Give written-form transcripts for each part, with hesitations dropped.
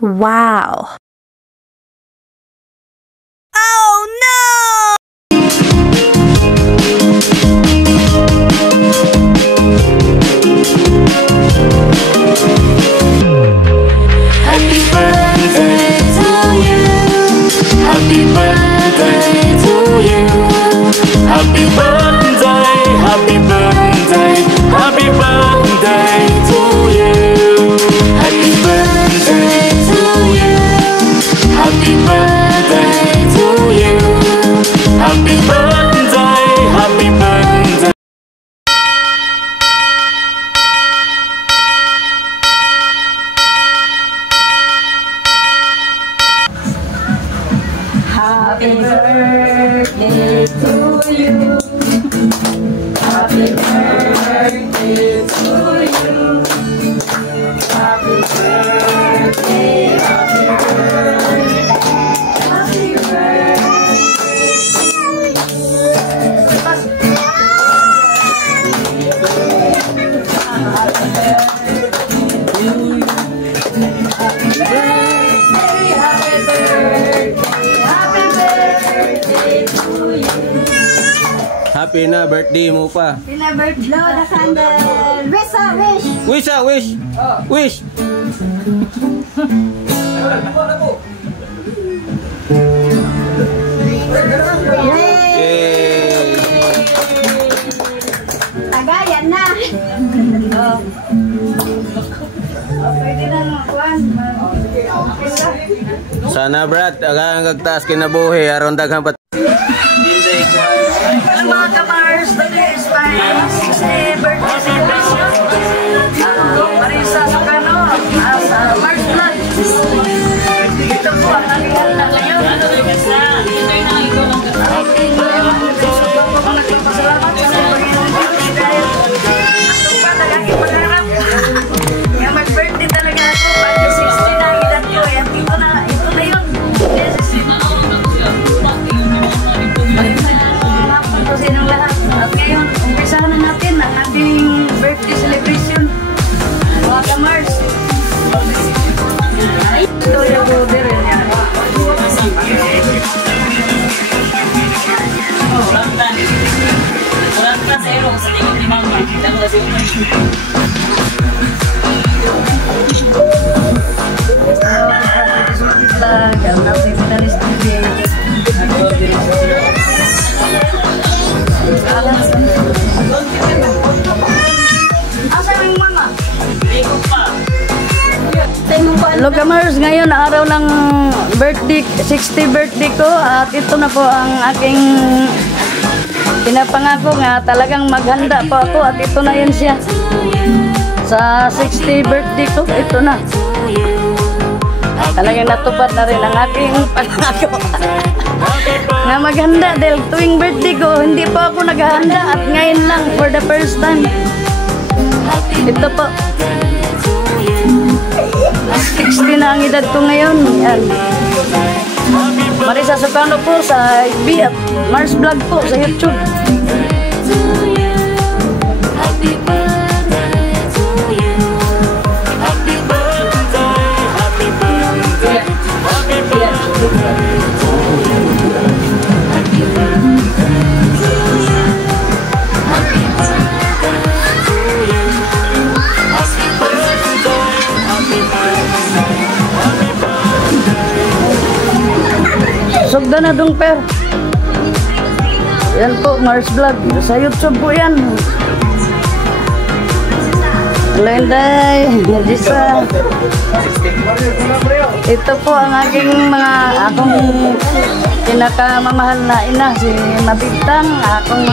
Wow. Oh no! Happy birthday to you. Happy birthday to you. Happy birthday, happy birthday, happy birthday to you. Happy birthday to you. Happy birthday to you. Happy birthday, happy birthday. Happy birthday to you. Happy birthday to you. Happy birthday, happy birthday, happy birthday. Happy na birthday mo pa. Happy birthday, blow the candle. Wish a wish. Wish ah, wish. Wish. Yay! Tagayan na. Oh. Pwede na makuhan. Sana Brad, agang kagtaas kinabuhi aron daghang pat. Mga kamars, today is my 60th birthday celebration. Marisa Socano, sa Mars Vlog. Ito po ang nalihan na ngayon. Nagpapasalamat sa Panginoon dahil ito pa nag-aking pangarap. Yung mag-birthday talaga ako, pati 60 na ang edad ko. Ito na yun. Salamat po sa inyong lahat. At ngayon, umpisahan na natin ang ating birthday celebration. Mga kamars. Ito yung brother niya. Hello kamars, ngayon araw ng birthday, 60th birthday ko at ito na po ang aking pinapangako nga talagang maghanda po ako at ito na yun siya sa 60th birthday ko, ito na talagang natupad na rin ang aking pangako nga maghanda dahil tuwing birthday ko hindi po ako naghahanda at ngayon lang for the first time ito po 60 na ang edad ko ngayon. Yan. Marisa Socano po sa FB at Mars Vlog po sa YouTube. Sugda na dong per. Yan po, Mars Vlog. Sa YouTube po yan. Hello, Inday. Nadisa. Ito po ang aking akong pinakamamahal na ina, si Mabitang. Akong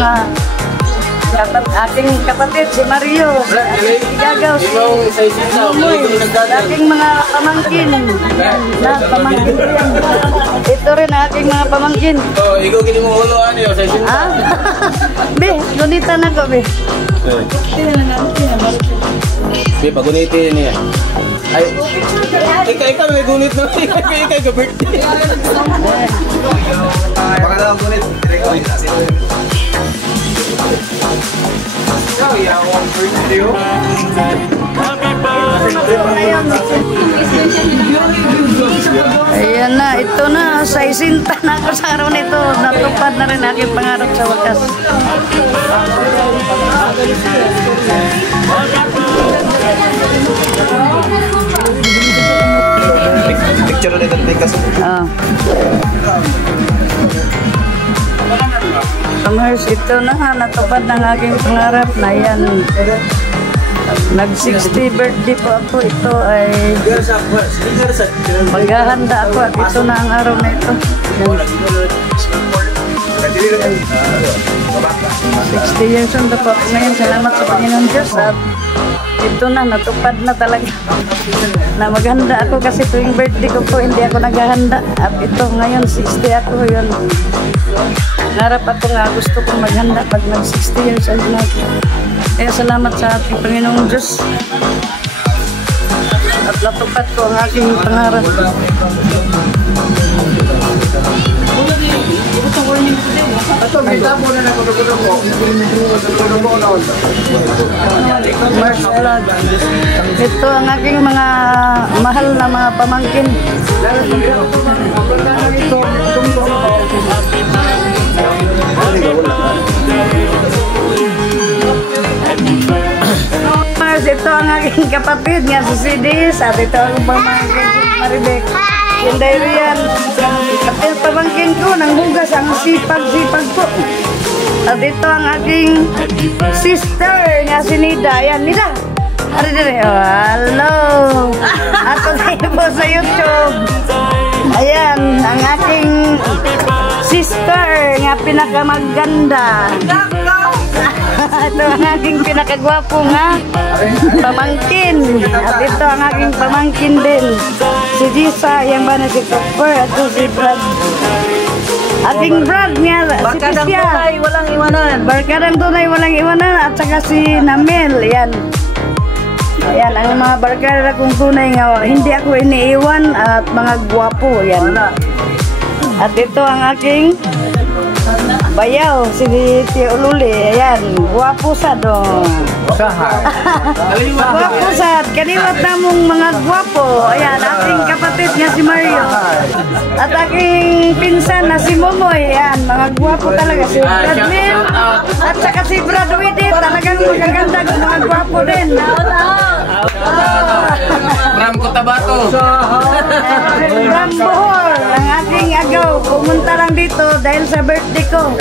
aking kapatid, si Mario. Gagaw, si Lumoy. Aking mga pamangkin. Pamangkin ko yan. Ito rin aking mga pamangkin. Oh, ikaw gini mo uloan yo sa isin. Ah? Be, gunita na ko, be. Be, pagunitin niya. Ay, ikaw may gunit na. Ikaw ka birthday. Baka lang gunit. Happy birthday. Ayan na, ito na, sa isinta na ako sa araw nito. Natupad na rin aking pangarap sa wakas. Picture ulit ang pikas. Summers, ito na, natupad ng aking pangarap na yan. Nag-60 birthday po ako. Ito ay maghahanda ako at ito na ang araw na ito. 60 years old na po ako ngayon. Salamat sa Panginoon Diyos at ito na, natupad na talaga na maghanda ako kasi tuwing birthday ko po hindi ako naghahanda at ito ngayon 60 ako yun. Narap ako nga gusto kong maghanda pag nag 60 years old na ako. Kaya salamat sa ating Panginoong Diyos at natupad ko ang aking pangarap. Mars Vlog. Ito ang aking mga mahal na mga pamangkin. Mars, ito ang aking kapatid nga si Sidis at ito ang pamangkin si Maribek. Yung diary yan. At pamangkin ko, nang hugas ang sipag-sipag po. At ito ang aking sister nga si Nida. Ayan, Nida. Ari dire. Oh, hello. Ako tayo po sa YouTube. Ayan, ang aking sister nga pinakamaganda. Ito ang aking pinakagwapo nga pamangkin. At ito ang aking pamangkin din. Si Jisa, yan ba na si Cooper at si Brad. Aking Brad nga, si Barkadang Tisya. tunay, walang iwanan. Barkadang tunay, walang iwanan. At saka si Namel, yan. Ayan, ang mga barkada kong tunay nga, hindi ako iniiwan at mga gwapo, yan. At ito ang aking bayaw, si Tio Luli. Ayan, gwapo sa do. Gwapo sa, kaniwat namong mga gwapo. Ayan, aking kapatid nga si Mario. At aking pinsan na si Momoy. Ayan, mga gwapo talaga. Si Bradley at saka si Brad Witty. Talagang magaganda, mga gwapo din. Ram Cotabato. Ram Bohol, ang aking agaw. Pumunta lang dito dahil sa birthday ko.